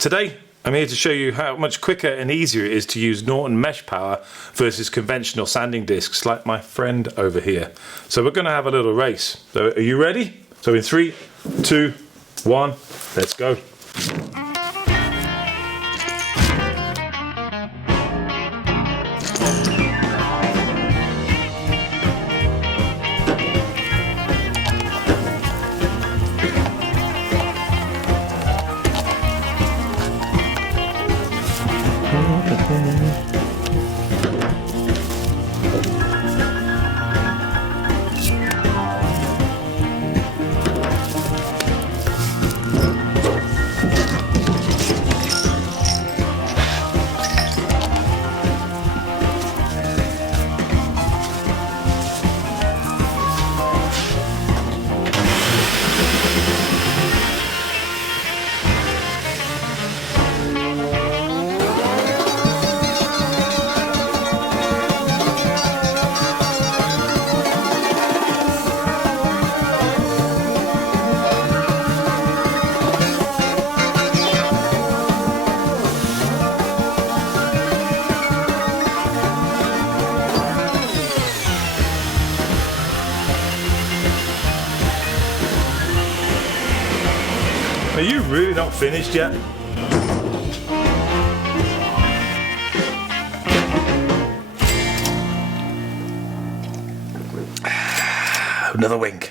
Today, I'm here to show you how much quicker and easier it is to use Norton Meshpower versus conventional sanding discs like my friend over here. So we're going to have a little race. So are you ready? So in 3, 2, 1, let's go. Are you really not finished yet? Another wink.